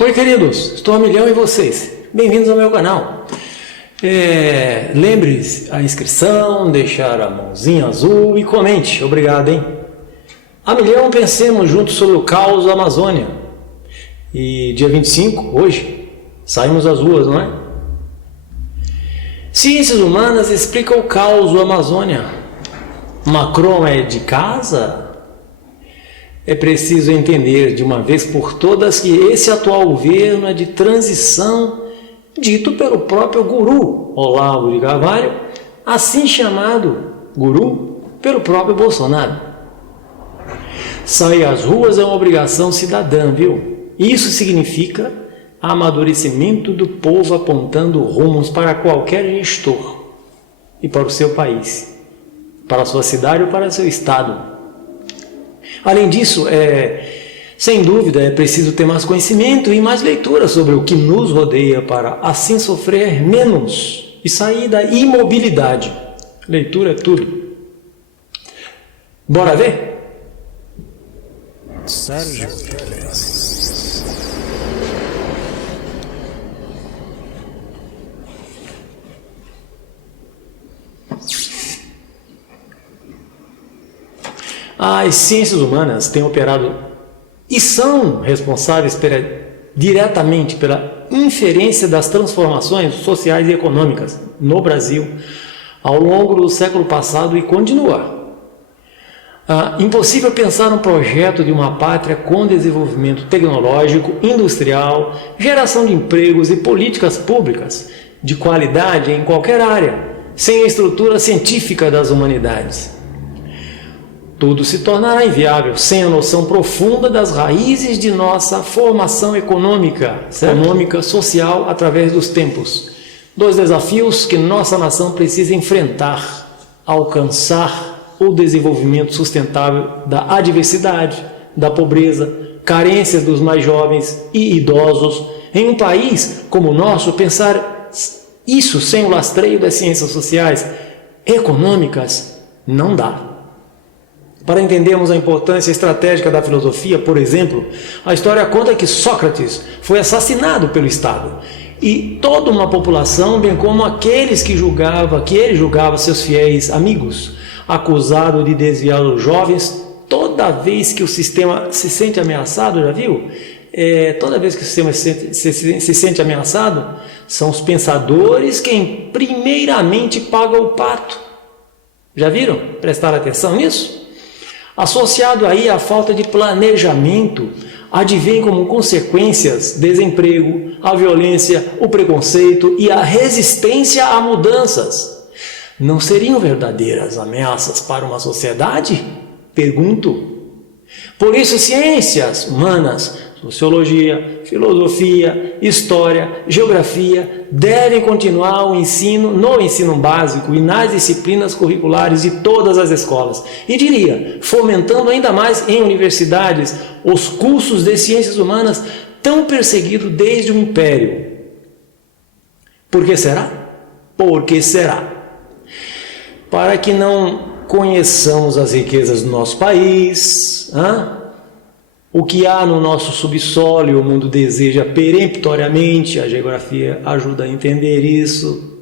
Oi, queridos, estou a milhão e vocês? Bem-vindos ao meu canal. Lembre-se a inscrição, deixar a mãozinha azul e comente. Obrigado, hein? A milhão, pensemos juntos sobre o caos da Amazônia. E dia 25, hoje, saímos às ruas, não é? Ciências humanas explica o caos da Amazônia. Macron é de casa? É preciso entender de uma vez por todas que esse atual governo é de transição, dito pelo próprio guru Olavo de Carvalho, assim chamado guru pelo próprio Bolsonaro. Sair às ruas é uma obrigação cidadã, viu? Isso significa amadurecimento do povo apontando rumos para qualquer gestor e para o seu país, para a sua cidade ou para o seu estado. Além disso, sem dúvida, é preciso ter mais conhecimento e mais leitura sobre o que nos rodeia para assim sofrer menos e sair da imobilidade. Leitura é tudo. Bora ver? Sérgio. As ciências humanas têm operado e são responsáveis diretamente pela inferência das transformações sociais e econômicas no Brasil ao longo do século passado e continua. Impossível pensar um projeto de uma pátria com desenvolvimento tecnológico, industrial, geração de empregos e políticas públicas de qualidade em qualquer área, sem a estrutura científica das humanidades. Tudo se tornará inviável sem a noção profunda das raízes de nossa formação econômica, social através dos tempos. Dois desafios que nossa nação precisa enfrentar: alcançar o desenvolvimento sustentável da adversidade, da pobreza, carências dos mais jovens e idosos. Em um país como o nosso, pensar isso sem o lastreio das ciências sociais, econômicas, não dá. Para entendermos a importância estratégica da filosofia, por exemplo, a história conta que Sócrates foi assassinado pelo Estado e toda uma população, bem como aqueles que ele julgava seus fiéis amigos, acusado de desviar os jovens toda vez que o sistema se sente ameaçado, já viu? Toda vez que o sistema se sente ameaçado, são os pensadores quem primeiramente pagam o pato. Já viram? Prestaram atenção nisso? Associado aí à falta de planejamento, advém como consequências desemprego, a violência, o preconceito e a resistência a mudanças. Não seriam verdadeiras ameaças para uma sociedade? Pergunto. Por isso, ciências humanas, sociologia, filosofia, história, geografia devem continuar no ensino básico e nas disciplinas curriculares de todas as escolas. E diria, fomentando ainda mais em universidades os cursos de ciências humanas tão perseguidos desde o Império. Por que será? Por que será? Para que não conheçamos as riquezas do nosso país, o que há no nosso subsolo e o mundo deseja peremptoriamente, a geografia ajuda a entender isso.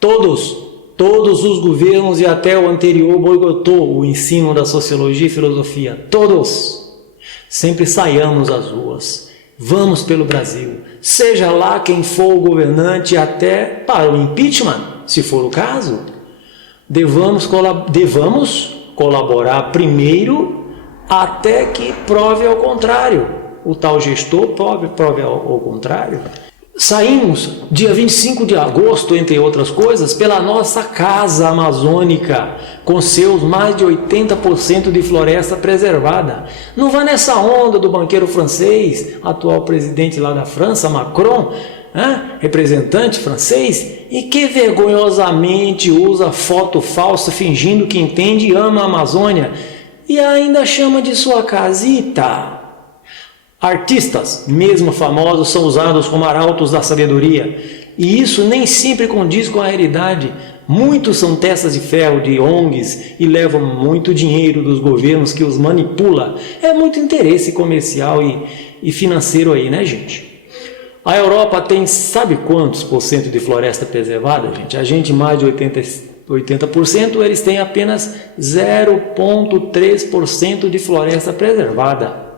Todos os governos e até o anterior boicotou o ensino da sociologia e filosofia. Todos. Sempre saiamos às ruas. Vamos pelo Brasil. Seja lá quem for o governante, até para o impeachment, se for o caso. Devamos colaborar primeiro até que prove ao contrário. O tal gestor prove ao contrário. Saímos dia 25 de agosto, entre outras coisas, pela nossa casa amazônica, com seus mais de 80% de floresta preservada. Não vá nessa onda do banqueiro francês, atual presidente lá da França, Macron, representante francês, e que vergonhosamente usa foto falsa fingindo que entende e ama a Amazônia e ainda chama de sua casita. Artistas, mesmo famosos, são usados como arautos da sabedoria, e isso nem sempre condiz com a realidade. Muitos são testas de ferro de ONGs e levam muito dinheiro dos governos que os manipula. É muito interesse comercial e financeiro aí, né, gente? A Europa tem, sabe quantos por cento de floresta preservada, gente? A gente mais de 80%, eles têm apenas 0,3% de floresta preservada.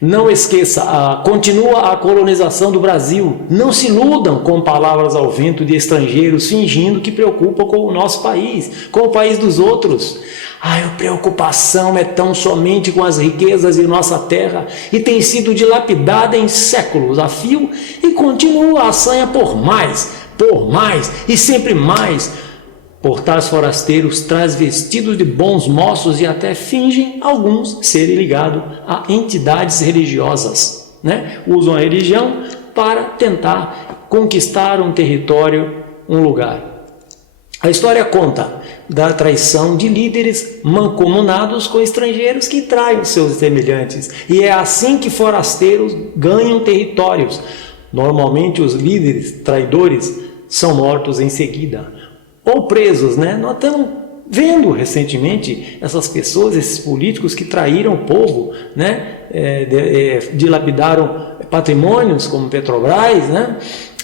Não esqueça, continua a colonização do Brasil. Não se iludam com palavras ao vento de estrangeiros fingindo que preocupam com o nosso país, com o país dos outros. A preocupação é tão somente com as riquezas de nossa terra e tem sido dilapidada em séculos a fio e continua a sanha por mais e sempre mais. Portais forasteiros traz vestidos de bons moços e até fingem alguns serem ligados a entidades religiosas, né? Usam a religião para tentar conquistar um território, um lugar. A história conta da traição de líderes mancomunados com estrangeiros que traem os seus semelhantes. E é assim que forasteiros ganham territórios. Normalmente os líderes traidores são mortos em seguida ou presos, né? Nós estamos vendo recentemente essas pessoas, esses políticos que traíram o povo, né? Dilapidaram patrimônios como Petrobras, né?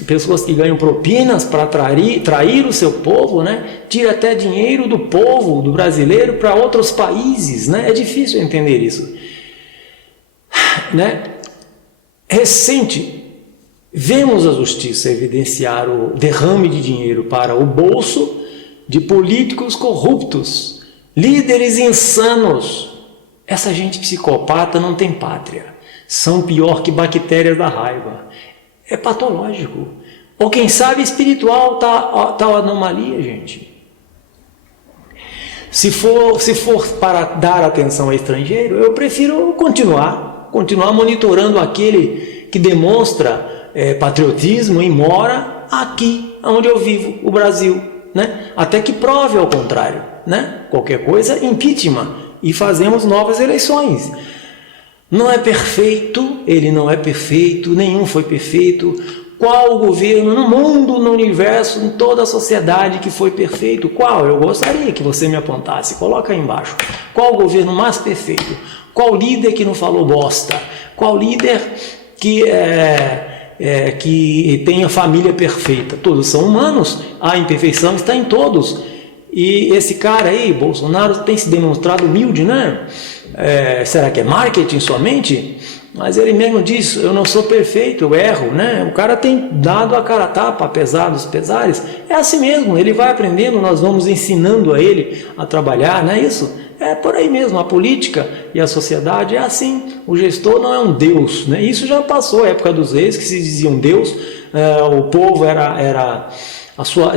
Pessoas que ganham propinas para trair o seu povo, né? Tira até dinheiro do povo, do brasileiro, para outros países, né? É difícil entender isso, né? Recente, vemos a justiça evidenciar o derrame de dinheiro para o bolso de políticos corruptos, líderes insanos. Essa gente psicopata não tem pátria. São pior que bactérias da raiva. É patológico. Ou quem sabe espiritual tal anomalia, gente. Se for para dar atenção ao estrangeiro, eu prefiro continuar monitorando aquele que demonstra patriotismo e mora aqui onde eu vivo, o Brasil, né? Até que prove ao contrário, né? Qualquer coisa, impeachment, e fazemos novas eleições. Não é perfeito, ele não é perfeito, nenhum foi perfeito. Qual governo no mundo, no universo, em toda a sociedade que foi perfeito? Qual? Eu gostaria que você me apontasse, coloca aí embaixo. Qual o governo mais perfeito? Qual líder que não falou bosta? Qual líder que tem a família perfeita? Todos são humanos, a imperfeição está em todos. E esse cara aí, Bolsonaro, tem se demonstrado humilde, né? Será que é marketing somente? Mas ele mesmo diz, eu não sou perfeito, eu erro, né? O cara tem dado a cara a tapa, apesar dos pesares. É assim mesmo, ele vai aprendendo, nós vamos ensinando a ele a trabalhar, não é isso? É por aí mesmo, a política e a sociedade é assim. O gestor não é um deus, né? Isso já passou a época dos reis, que se diziam deus. O povo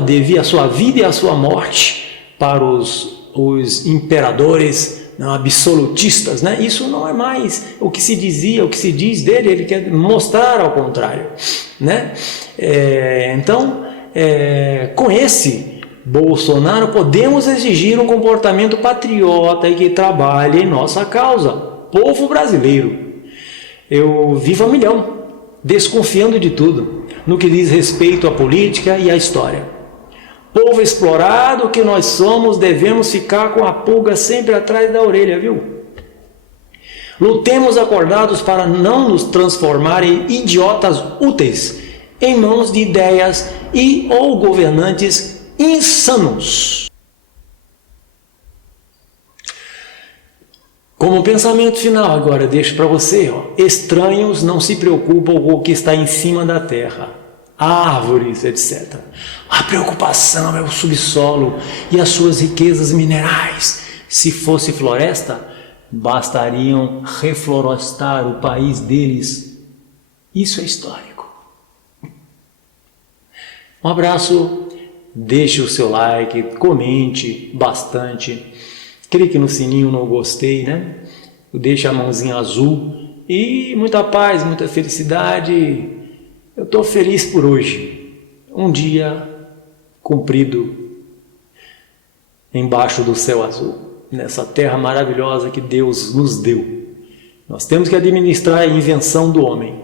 devia a sua vida e a sua morte para os imperadores absolutistas, né? Isso não é mais o que se dizia, o que se diz dele. Ele quer mostrar ao contrário, né? Então, com esse Bolsonaro, podemos exigir um comportamento patriota e que trabalhe em nossa causa, povo brasileiro. Eu vivo a milhão, desconfiando de tudo, no que diz respeito à política e à história. Povo explorado que nós somos, devemos ficar com a pulga sempre atrás da orelha, viu? Lutemos acordados para não nos transformar em idiotas úteis, em mãos de ideias ou governantes insanos. Como pensamento final agora, deixo para você, estranhos não se preocupam com o que está em cima da terra, árvores, etc. A preocupação é o subsolo e as suas riquezas minerais. Se fosse floresta, bastariam reflorestar o país deles. Isso é histórico. Um abraço. Deixe o seu like, comente bastante, clique no sininho no gostei, né? Deixe a mãozinha azul e muita paz, muita felicidade. Eu estou feliz por hoje, um dia cumprido embaixo do céu azul, nessa terra maravilhosa que Deus nos deu. Nós temos que administrar a invenção do homem.